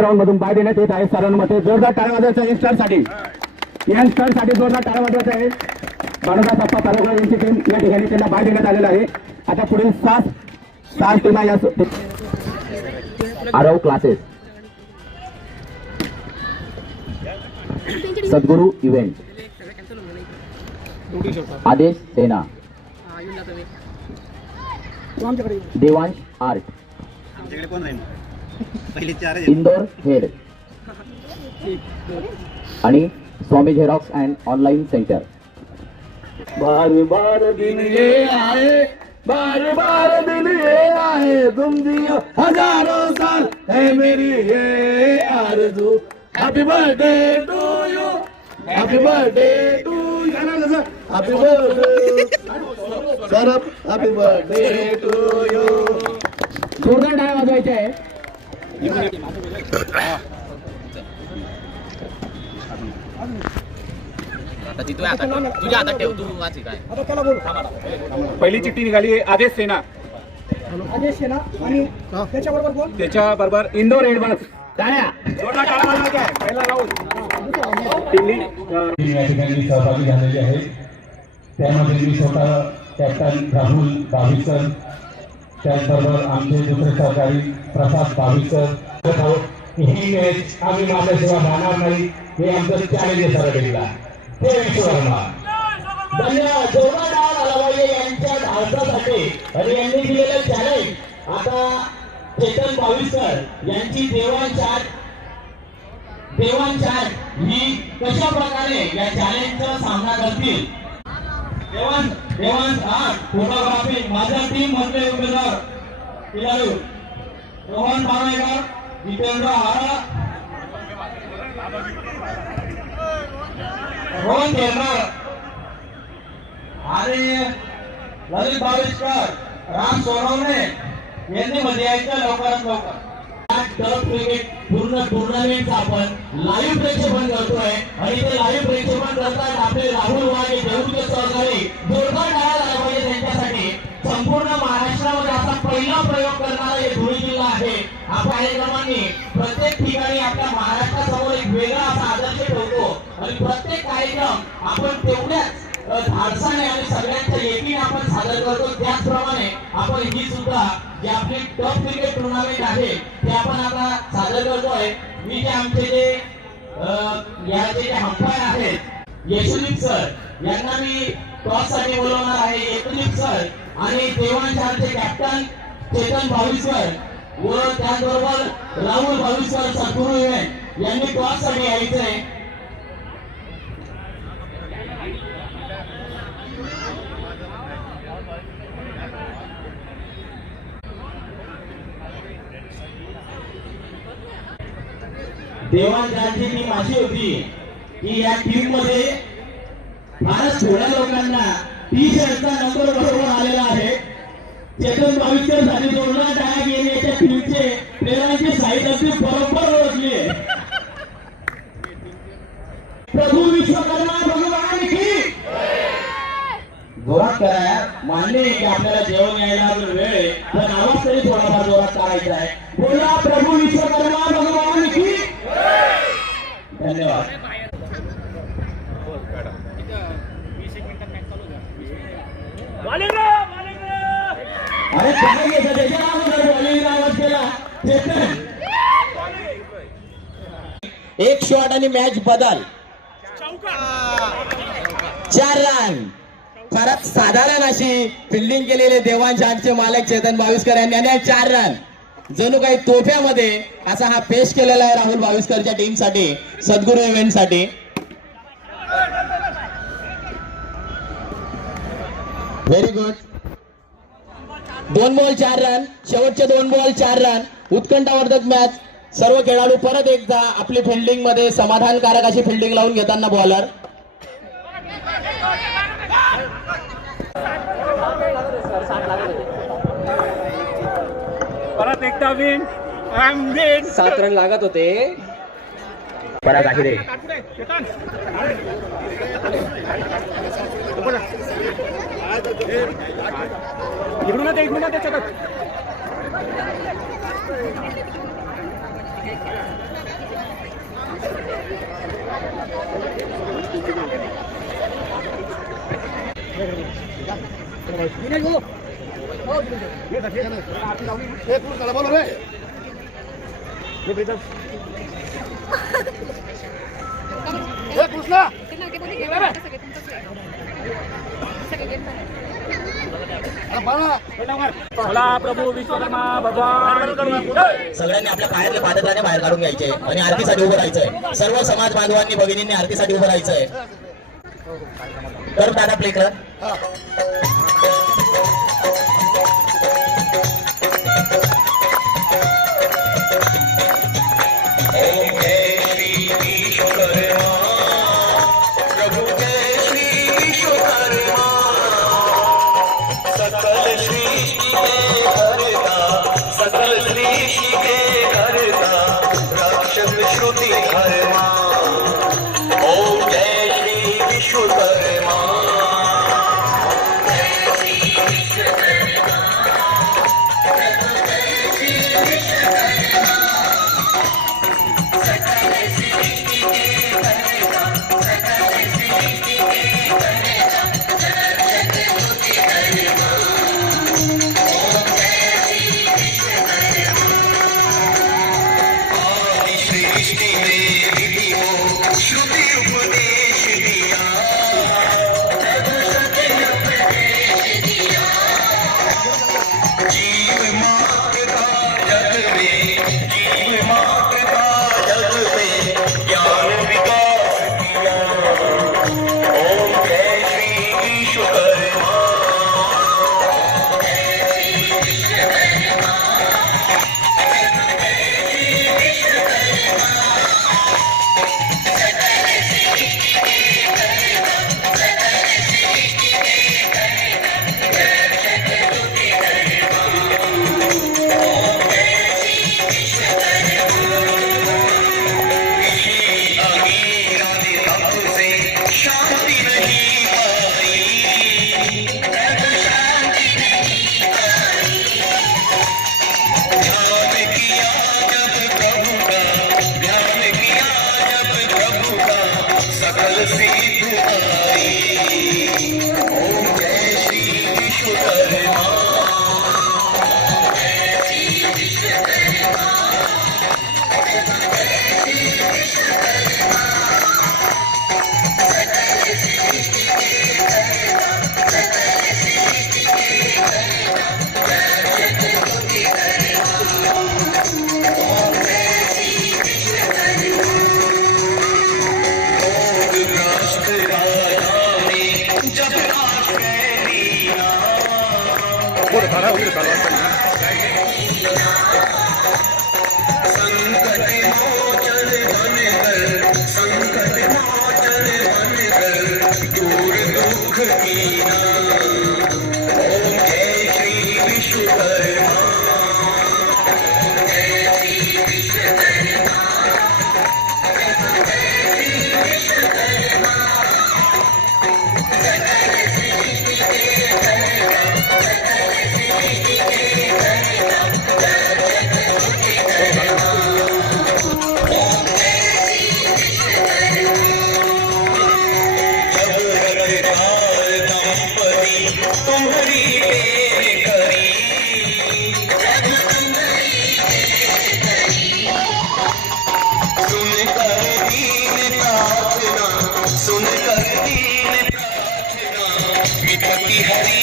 पहिल्या राऊंड मधून बाय देण्यात येत आहे. सरांमध्ये जोरदार टाळ्या वाजवायचा यंगस्टरसाठी यंगस्टरसाठी जोरदार टाळ्या वाजवायचा आहे. बाळूदास अप्पा तालुका यांची टीम या ठिकाणी त्यांना बाय देण्यात आलेला आहे. आता पुढील सात सात टीमा या Aarav classes Sadguru event Adesh Sena. Devansh art Indore head आणि Swami xerox and online centre बार बार दिन ये आए बार बार दिन ये आए तुम जियो हजारों साल। है मेरी ये आरज़ू। Happy birthday to you happy birthday to you happy birthday sir happy birthday to you जोरदार डाय वाजवायचे आहे आता ती तुझ्या हातात तुझ्या हातात ठेव तू वाची काय पहिली चिठ्ठी निघाली आहे आदेश सेना अजय सेना आणि त्याच्याबरोबर कोण त्याच्या बरोबर इंदोर एडवान्स या ठिकाणी सहभागी झालेली आहे. त्यामध्ये मी स्वतः कॅप्टन राहुल बाविकर त्याचबरोबर आमचे दुसरे सहकारी प्रसाद बाविकर ही मॅच आम्ही माझ्याशिवाय राहणार नाही हे आमचं चॅलेंज आहे हे विश्वकर्मा धन्यवाद. जोरदार डाव झाला यांच्या धाडसासाठी आणि यांनी दिलेलं चॅलेंज आता चेतन भाविकर यांची देवान चार ही कशा प्रकारे या चॅलेंजचा सामना करतील? देवान देवान हा फोटोग्राफी. माझ्या टीम मधले उमेदवार खेळाडू रोहन पारवेकर जितेंद्र हारा रोहन तेरणार आणि ललित बाविस्कर राम सोनवणे यांनी मध्ये यायचं लवकरात लवकर. टर्फ क्रिकेट पूर्ण टुर्नामेंट आपण लाईव्ह प्रेक्षेपण करतोय. आणि ते लाईव्ह प्रेक्षेपण करतात आपले राहुल वाघे देऊळचे सहकारी जोरदार टाळा झाला पाहिजे त्यांच्यासाठी. संपूर्ण महाराष्ट्रामध्ये असा पहिला प्रयोग करणारा हे धुळे जिल्हा आहे. आपण कार्यक्रमांनी प्रत्येक ठिकाणी आपल्या महाराष्ट्रासमोर एक वेगळा असा आदर्श ठेवतो. आणि प्रत्येक कार्यक्रम आपण तेवढ्याच धाडसाने आणि सगळ्यांच्या एकीने आपण सादर करतो. त्याचप्रमाणे आपण ही सुद्धा जे आपली टॉप क्रिकेट टुर्नामेंट आहे ते आपण आता सादर करतोय. मी जे आमचे जे याचे जे हंपायर आहेत यशुदीप सर यांना मी टॉससाठी बोलवणार आहे. यशुदीप सर आणि देवांशाचे कॅप्टन चेतन भाविस्कर व त्याचबरोबर राहुल भाविस्कर सद्गुरू यांनी टॉससाठी यायचंय. देवांची टीम अशी होती की या टीममध्ये फारच थोड्या लोकांना टी शर्टचा नंबर बरोबर आलेला आहे. चेतन बाविस्करसाठी जोडणार टाळ्या गेले याच्या टीमचे प्लेयरांची साईड अगदी बरोबर ओळखली. प्रभू विश्वकर्मा भगवान की! जोरात करा यार मान्य आहे की आपल्याला जेवण यायला अजून वेळ आहे पण आवाज तरी थोडाफार जोरात करायचा आहे. बोला प्रभू विश्वकर्मा भगवान की! धन्यवाद. अरे काय एक शॉट आणि मॅच बदल. चार रन खरंच साधारण अशी फिल्डिंग केलेले देवांशांचे मालक चेतन बावीसकर यांनी आणि चार रन जणू काही तोफ्यामध्ये असा हा पेश केलेला आहे राहुल बाविस्करच्या टीमसाठी सद्गुरू इव्हेंटसाठी. व्हेरी गुड दोन बॉल चार रन. शेवटचे दोन बॉल चार रन. उत्कंठावर्धक मॅच सर्व खेळाडू परत एकदा आपली फिल्डिंगमध्ये समाधानकारक अशी फिल्डिंग लावून घेताना बॉलर परत एकदा विन आय एम विन सात रन लागत होते. परत आखिरे इकडून ते इकडून ते प्रभू विश्वकर्मा भगवान सगळ्यांनी आपल्या पायातल्या पादकाने बाहेर काढून घ्यायचे आणि आरतीसाठी उभं राहायचंय. सर्व समाज बांधवांनी भगिनींनी आरतीसाठी उभं राहायचंय. तर दादा प्ले कर. Hadi hadi.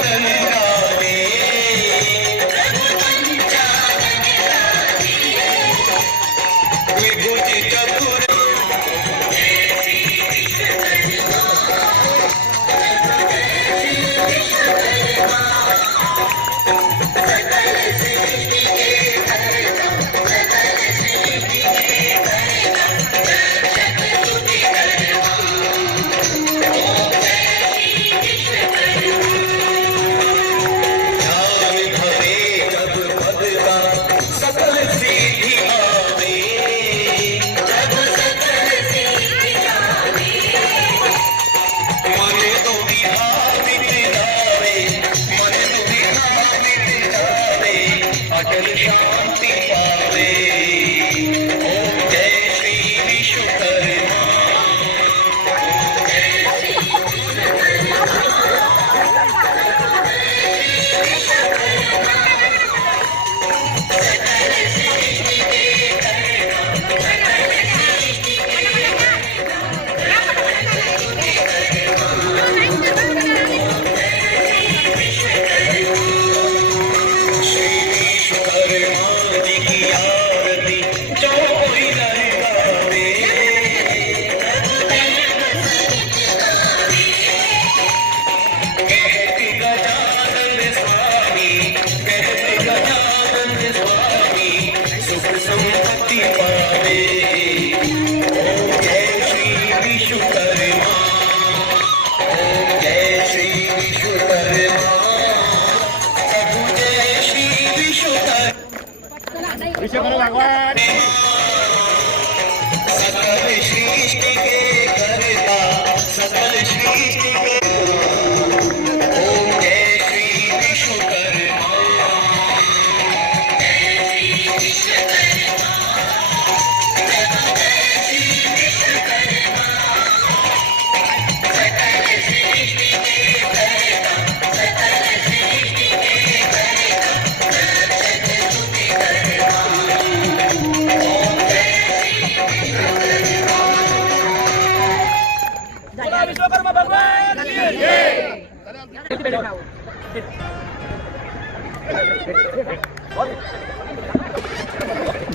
Yeah.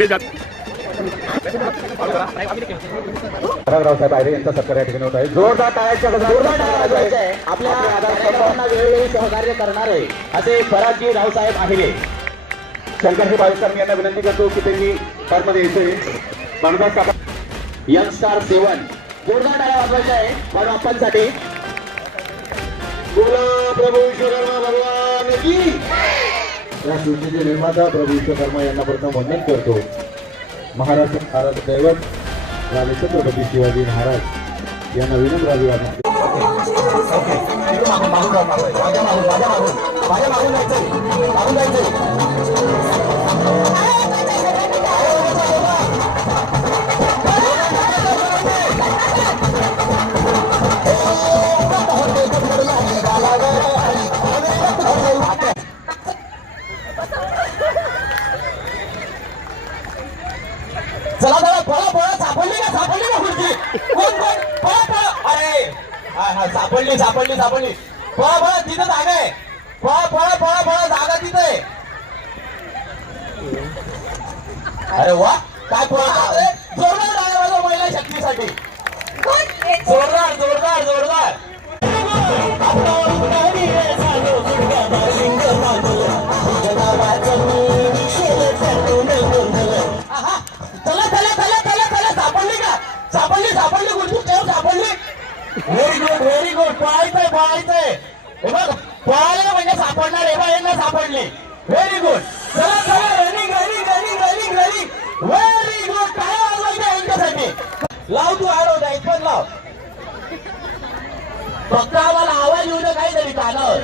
ये त्याच्यात रावसाहेब आयरे यांचा सत्कार या ठिकाणी होत आहे. जोरदार टाळ्यांच्या जोरदार टाळ्या आहे. आपल्या आदर्शांना वेळोवेळी सहकार्य करणारे असे परागजी रावसाहेब आहिरे. शंकरजी बाळेकर यांना विनंती करतो की त्यांनी कारमध्ये यायचे मानदास यंग स्टार सेवन. जोरदार टाळ्या वाजवायच्या आहे म्हणून बाळाप्पांसाठी बोला प्रभू विश्वकर्मा भगवान की या कृतीचे निर्माता प्रभू विश्वकर्मा यांना प्रथम वंदन करतो महाराष्ट्र महाराज दैवत राजे छत्रपती शिवाजी महाराज यांना विनम्र अभिवादन सापडणार हे यांना सापडले. व्हेरी गुड चला चला running running running running running very good काय वाजवायचं यांच्यासाठी? लाव तू आडव एक पण लाव. फक्त आम्हाला आवाज येऊ दे काहीतरी कानावर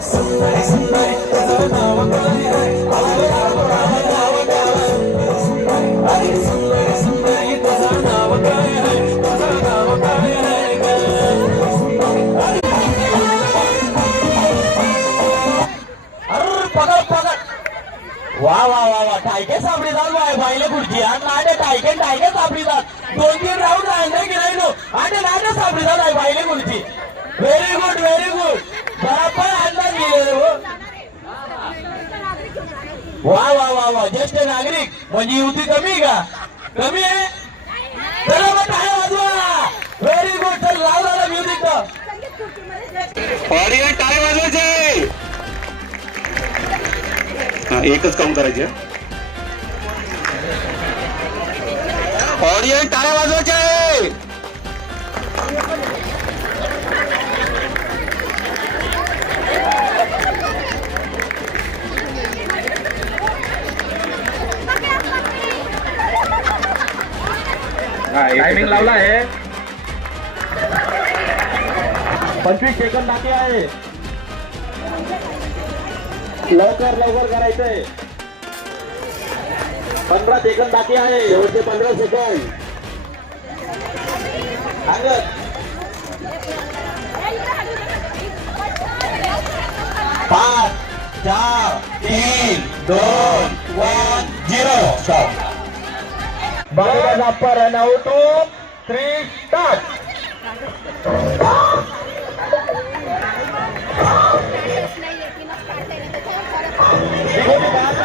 Somebody, somebody. एकच काम करायचे ऑडियन्स टाळे वाजवायचे! टायमिंग लावला आहे. पंचवीस सेकंद बाकी आहे. लवकर लवकर करायचंय. पंधरा सेकंद बाकी आहे. शेवटचे पंधरा सेकंद पाच चार तीन दोन one zero stop Baluraj Appa run out three start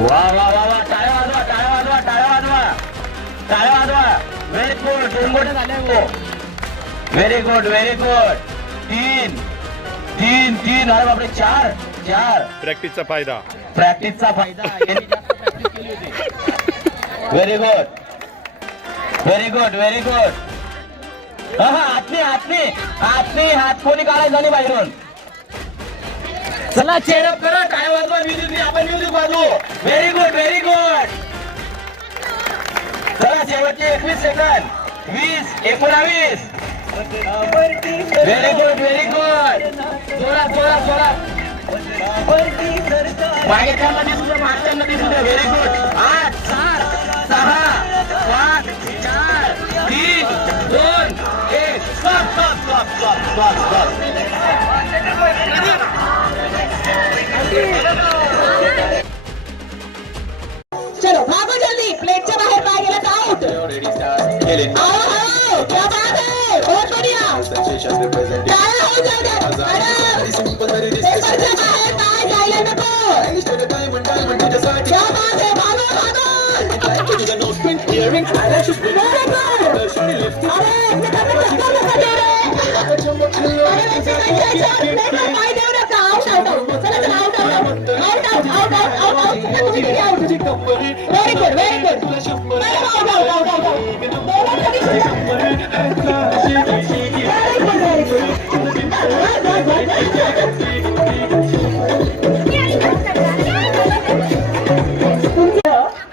वा वा वा वा टाळ्या वाजवा टाळ्या वाजवा टाळ्या वाजवा. टाळ्या वाजवा. व्हेरी गुड झाले हो. व्हेरी गुड व्हेरी गुड तीन तीन तीन. अरे बापरे चार चार. प्रॅक्टिसचा फायदा. प्रॅक्टिसचा फायदा. Very good very good very good हा हातनी हातनी हातनी हात कोणी काढायचा नाही बाहेरून. चला चेअरअप करा. काय वाजवा म्युझिक आपण म्युझिक वाजवू. व्हेरी गुड व्हेरी गुड चला शेवटचे एकवीस सेकंद. वीस एकोणावीस. व्हेरी गुड व्हेरी गुड सोळा सोळा सोळा मागे दिसू दे मागच्यांना दिसू दे. व्हेरी गुड आठ सात सहा पाच चार तीन दोन एक. Stop stop stop stop stop stop चलो भागो जल्दी प्लेटच्या बाहेर पाय गेला तर आउट आओ आओ क्या बात है? बहुत बढ़िया। टाळ्या हो जाऊ द्या मॅडम पेपरच्या बाहेर पाय जायला नको क्या बात है भागो भागो। Very good.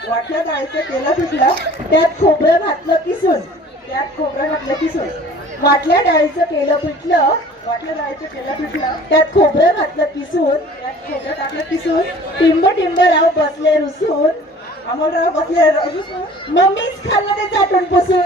वाटलं जायचं केलं पिठलं त्यात खोबरं घातलं किसून. त्यात खोबरं घातलं किसून. वाटल्या डाळीचं केलं पिठलं वाटलं डाळीचं केलं पिठलं त्यात खोबरं घातलं किसून खोबरं टाकलं किसून. टिंब टिंब राव बसले रुसून. अमोलराव बसले रुसून. मम्मीच खाल्लं ते चाटून पुसून.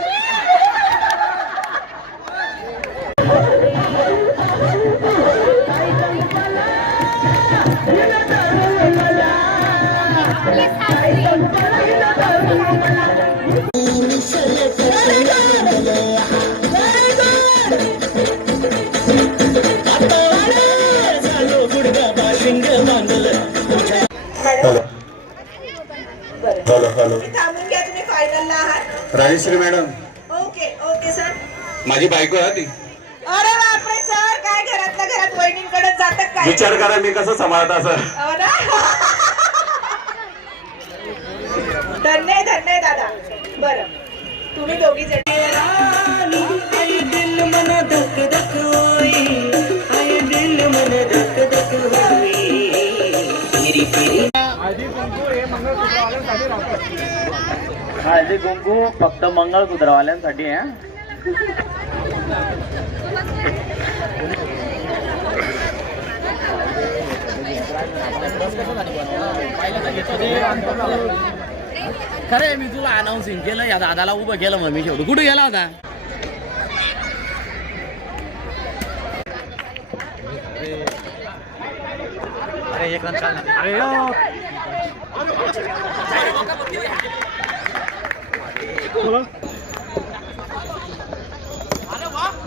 आहात? Rajeshri madam. Okay okay sir माझी बायको आहे ती. अरे बापरे सर काय घरातल्या घरात वहिनींकडे जातात काय? विचार करा मी कसं सांभाळत असं हो? धन्य आहे, धन्य दादा. बरं. तुम्ही दोघी जण हळदी कुंकू फक्त मंगळसूत्रवाल्यांसाठी आहे खरे मी तुला अनाऊन्सिंग केलं या दादाला उभं केलं मग मी शेवटी. कुठे गेला होता? अरे एक रन चालणार अरे हो. बोला.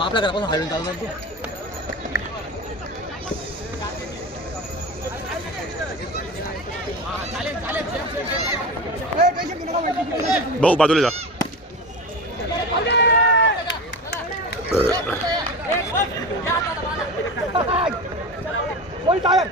आपल्या घरापासून हळून चालणार तू भाऊ बाजूला जा बोल टाळ्या.